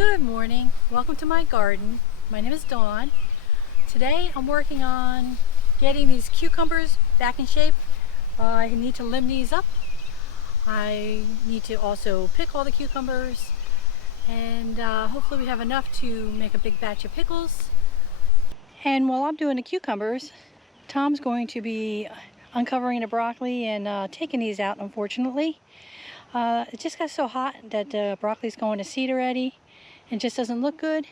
Good morning. Welcome to my garden. My name is Dawn. Today I'm working on getting these cucumbers back in shape. I need to limb these up. I need to also pick all the cucumbers, and hopefully we have enough to make a big batch of pickles. And while I'm doing the cucumbers, Tom's going to be uncovering the broccoli and taking these out, unfortunately. It just got so hot that the broccoli's going to seed already and just doesn't look good.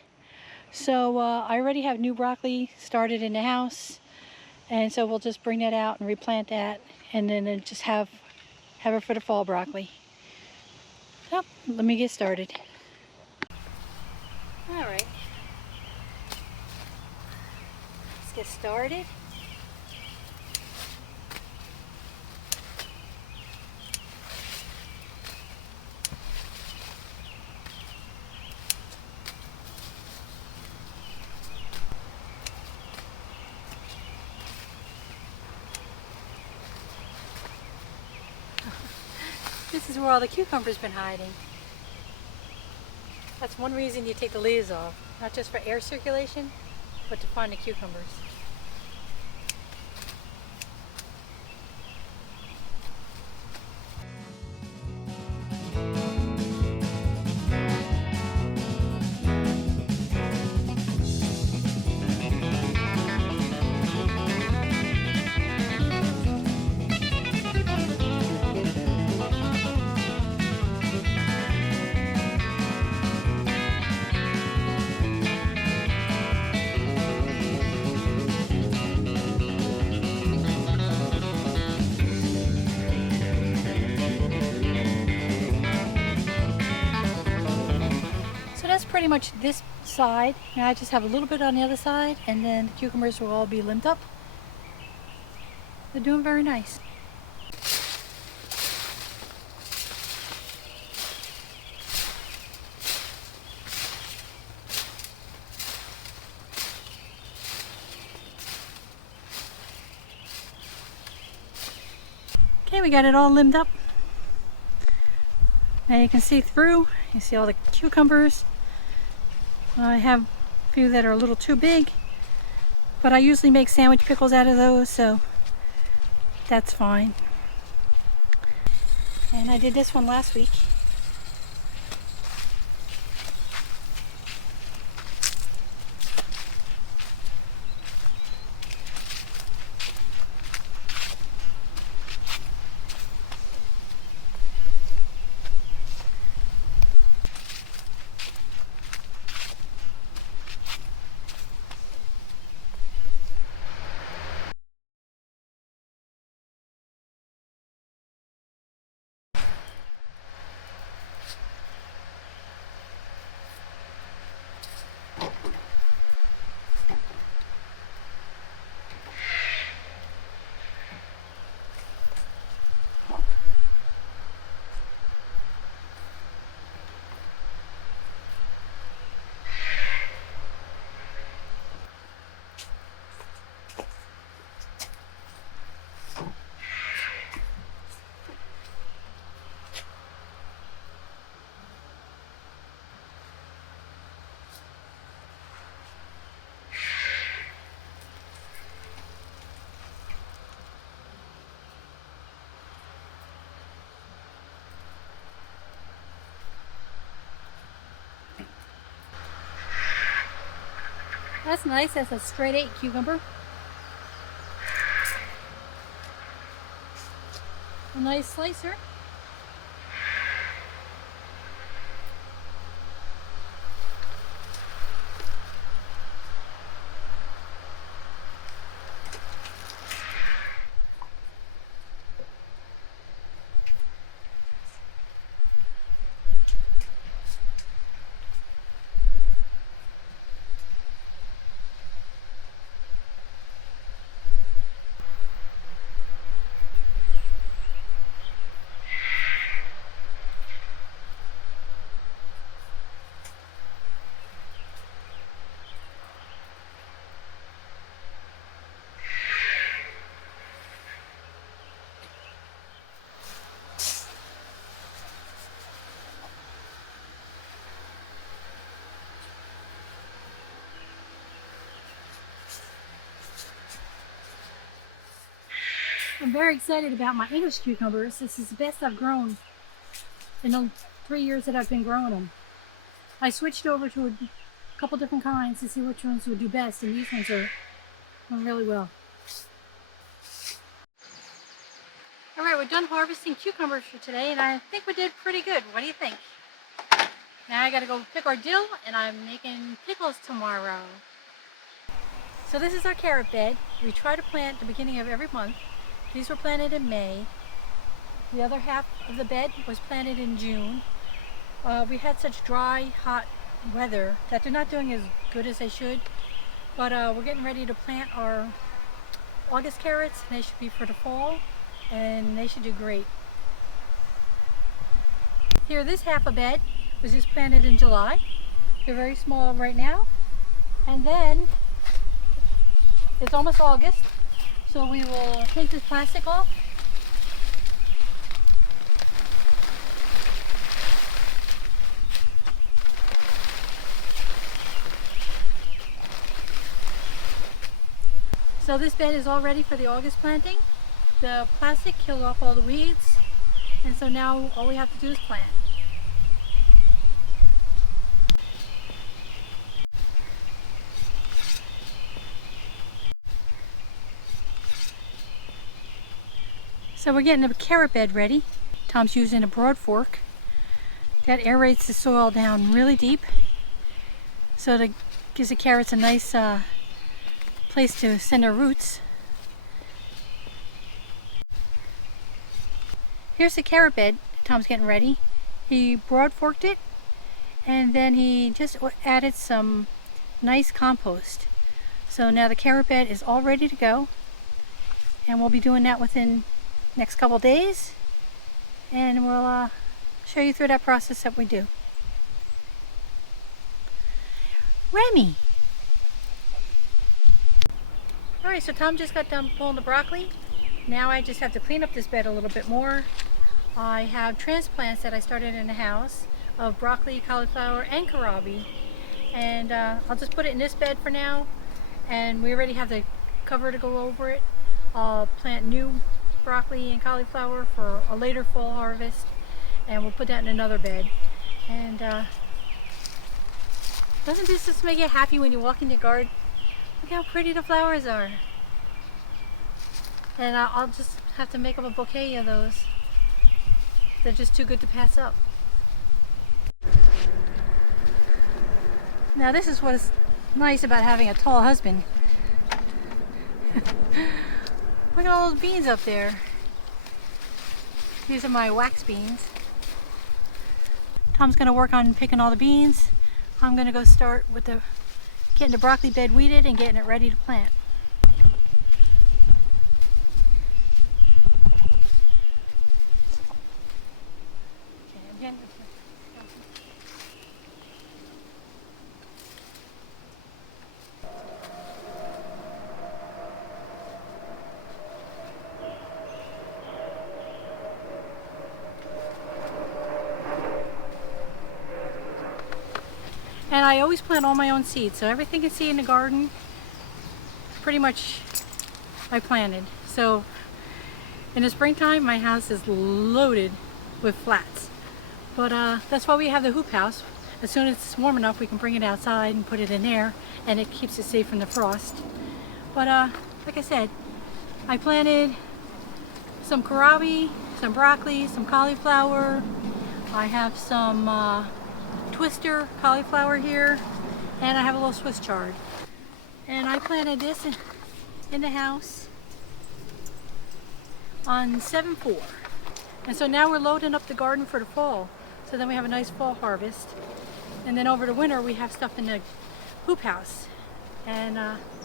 So I already have new broccoli started in the house, and so we'll just bring that out and replant that, and then just have it for the fall broccoli. So let me get started. All right, let's get started. This is where all the cucumbers been hiding. That's one reason you take the leaves off, not just for air circulation, but to find the cucumbers. That's pretty much this side. Now I just have a little bit on the other side, and then the cucumbers will all be limbed up. They're doing very nice. Okay, we got it all limbed up. Now you can see through. You see all the cucumbers. I have a few that are a little too big, but I usually make sandwich pickles out of those, so that's fine. And I did this one last week. That's nice. That's a straight 8 cucumber. A nice slicer. I'm very excited about my English cucumbers. This is the best I've grown in the 3 years that I've been growing them. I switched over to a couple different kinds to see which ones would do best, and these ones are doing really well. Alright, we're done harvesting cucumbers for today, and I think we did pretty good. What do you think? Now I gotta go pick our dill, and I'm making pickles tomorrow. So this is our carrot bed. We try to plant at the beginning of every month. These were planted in May. The other half of the bed was planted in June. We had such dry, hot weather that they're not doing as good as they should. But we're getting ready to plant our August carrots. They should be for the fall, and they should do great. Here, this half a bed was just planted in July. They're very small right now. And then it's almost August, so we will take this plastic off. So this bed is all ready for the August planting. The plastic killed off all the weeds, and so now all we have to do is plant. So we're getting a carrot bed ready. Tom's using a broad fork that aerates the soil down really deep, so that gives the carrots a nice place to send their roots. Here's the carrot bed Tom's getting ready. He broad forked it, and then he just added some nice compost. So now the carrot bed is all ready to go, and we'll be doing that within next couple days, and we'll show you through that process that we do. Remy! Alright, so Tom just got done pulling the broccoli. Now I just have to clean up this bed a little bit more. I have transplants that I started in the house of broccoli, cauliflower, and kohlrabi, and I'll just put it in this bed for now, and we already have the cover to go over it. I'll plant new broccoli and cauliflower for a later fall harvest, and we'll put that in another bed. And doesn't this just make you happy when you walk in your garden? Look how pretty the flowers are. And I'll just have to make up a bouquet of those. They're just too good to pass up. Now this is what is nice about having a tall husband. Look at all those beans up there. These are my wax beans. Tom's gonna work on picking all the beans. I'm gonna go start with getting the broccoli bed weeded and getting it ready to plant. And I always plant all my own seeds, so everything you see in the garden, pretty much I planted. So in the springtime, my house is loaded with flats. But that's why we have the hoop house. As soon as it's warm enough, we can bring it outside and put it in there, and it keeps it safe from the frost. But like I said, I planted some kohlrabi, some broccoli, some cauliflower. I have some twister cauliflower here, and I have a little Swiss chard. And I planted this in the house on 7/4. And so now we're loading up the garden for the fall. So then we have a nice fall harvest. And then over the winter we have stuff in the hoop house. And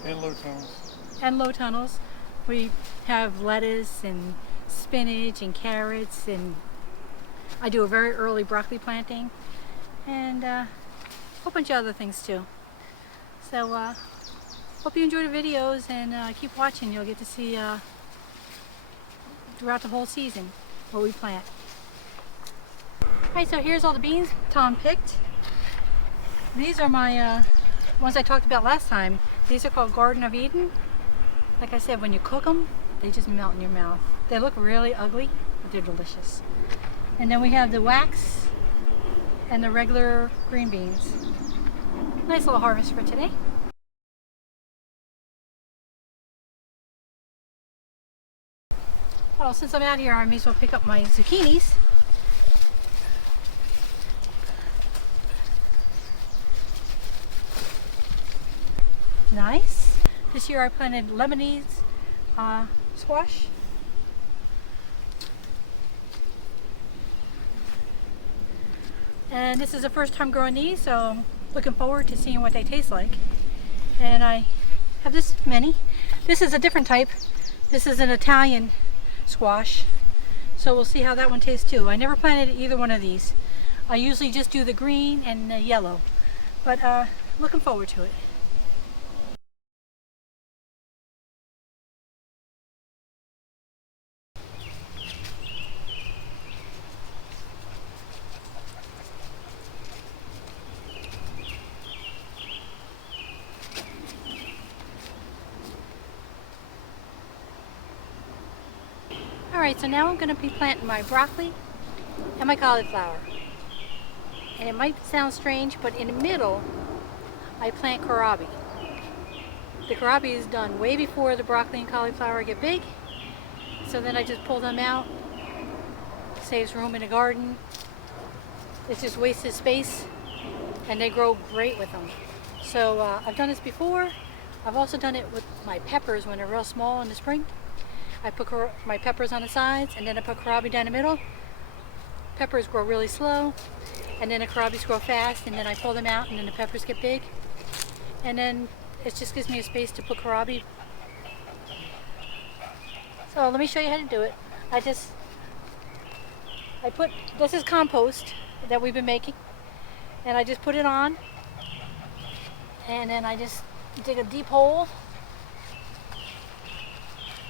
low tunnels. And low tunnels. We have lettuce and spinach and carrots, and I do a very early broccoli planting, and a whole bunch of other things too. So hope you enjoy the videos, and keep watching. You'll get to see throughout the whole season what we plant. Alright, so here's all the beans Tom picked. These are my ones I talked about last time. These are called Garden of Eden. Like I said, when you cook them, They just melt in your mouth. They look really ugly, but they're delicious. And then we have the wax and the regular green beans. Nice little harvest for today. Oh, since I'm out here, I may as well pick up my zucchinis. Nice. This year I planted Lebanese squash. And this is the first time growing these, so I'm looking forward to seeing what they taste like. And I have this many. This is a different type. This is an Italian squash. So we'll see how that one tastes too. I never planted either one of these. I usually just do the green and the yellow. But looking forward to it. Alright, so now I'm going to be planting my broccoli and my cauliflower. And it might sound strange, but in the middle, I plant kohlrabi. The kohlrabi is done way before the broccoli and cauliflower get big. So then I just pull them out. Saves room in the garden. It's just wasted space. And they grow great with them. So I've done this before. I've also done it with my peppers when they're real small in the spring. I put my peppers on the sides, and then I put kohlrabi down the middle. Peppers grow really slow, and then the kohlrabis grow fast, and then I pull them out, and then the peppers get big. And then it just gives me a space to put kohlrabi. So let me show you how to do it. This is compost that we've been making, and I just put it on, and then I just dig a deep hole.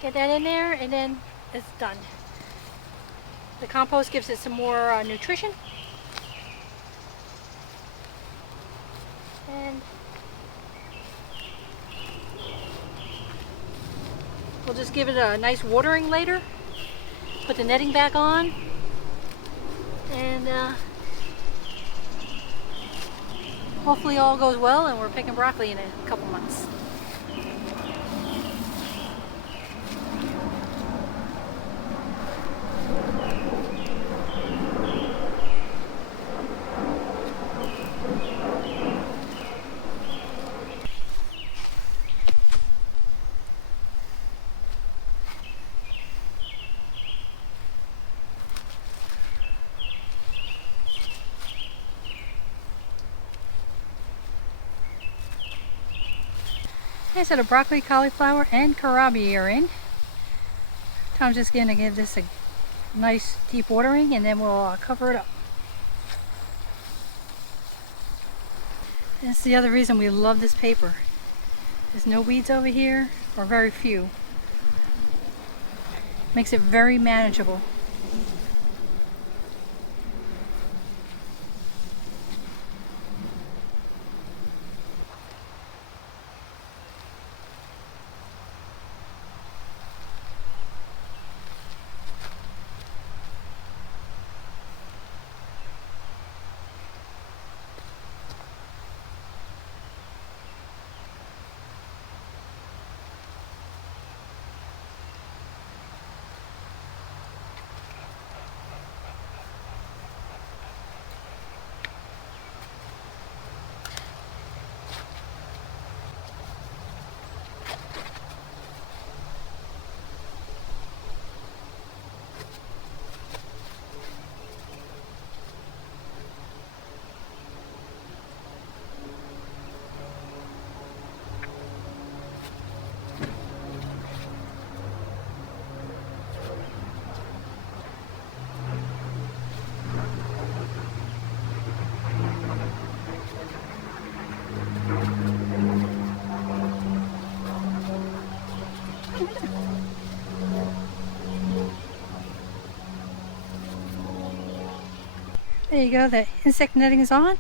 Get that in there, and then it's done. The compost gives it some more nutrition. And we'll just give it a nice watering later. Put the netting back on. And hopefully all goes well and we're picking broccoli in a couple months. Okay, so the broccoli, cauliflower, and kohlrabi are in. So I'm just going to give this a nice deep watering, and then we'll cover it up. That's the other reason we love this paper. There's no weeds over here, or very few. Makes it very manageable. There you go, the insect netting is on.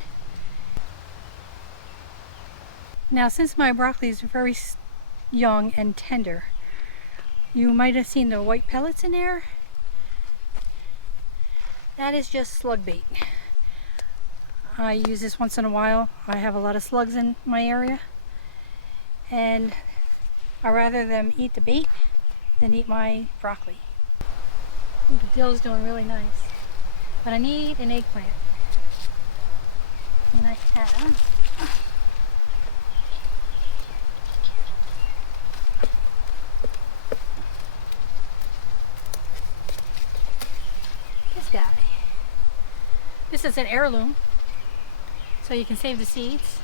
Now since my broccoli is very young and tender, You might have seen the white pellets in there. That is just slug bait. I use this once in a while. I have a lot of slugs in my area, and I'd rather them eat the bait than eat my broccoli. Ooh, the dill is doing really nice. But I need an eggplant. And I have this guy. This is an heirloom, so you can save the seeds.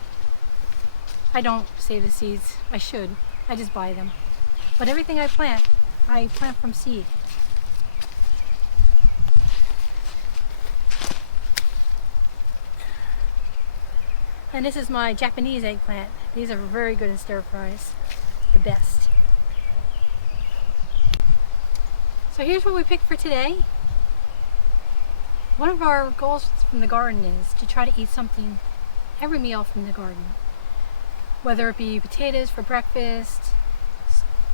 I don't save the seeds. I should. I just buy them. But everything I plant from seed. And this is my Japanese eggplant. These are very good in stir fries. The best. So here's what we picked for today. One of our goals from the garden is to try to eat something every meal from the garden. Whether it be potatoes for breakfast,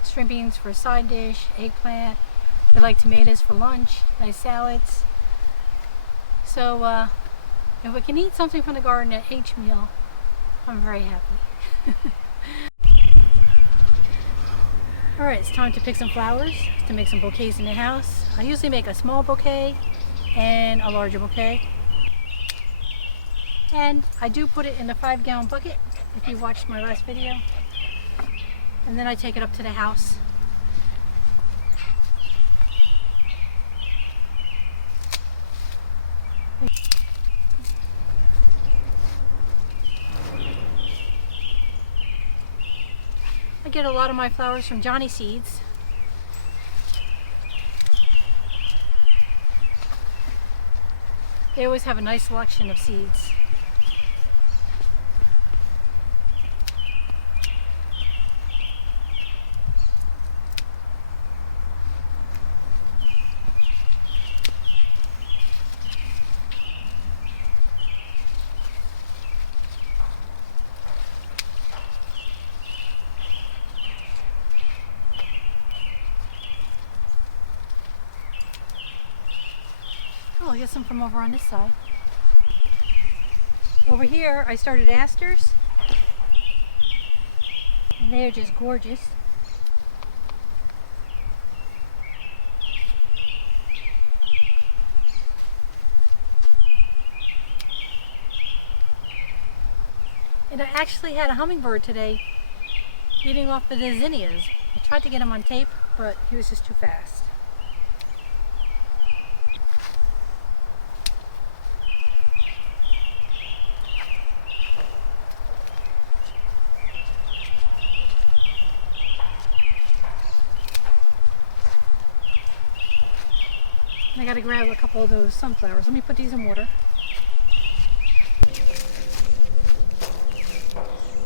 shrimpings for a side dish, eggplant. We like tomatoes for lunch, nice salads. So if we can eat something from the garden at each meal, I'm very happy. Alright, it's time to pick some flowers to make some bouquets in the house. I usually make a small bouquet and a larger bouquet. And I do put it in a 5-gallon bucket, if you watched my last video. And then I take it up to the house. I get a lot of my flowers from Johnny Seeds. They always have a nice selection of seeds. Oh, I got some from over on this side. Over here, I started asters. And they're just gorgeous. And I actually had a hummingbird today eating off the zinnias. I tried to get him on tape, but he was just too fast. I gotta grab a couple of those sunflowers. Let me put these in water.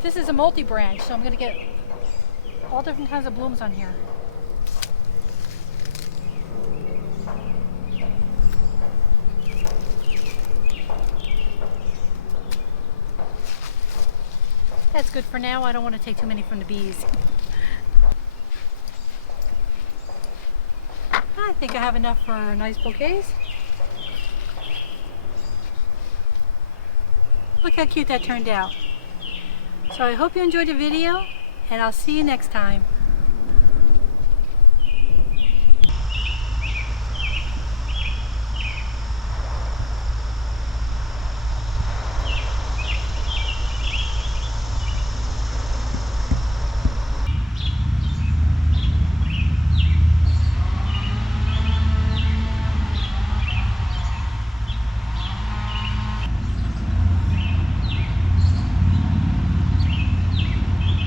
This is a multi-branch, so I'm gonna get all different kinds of blooms on here. That's good for now. I don't want to take too many from the bees. I think I have enough for nice bouquets. Look how cute that turned out. So I hope you enjoyed the video, and I'll see you next time.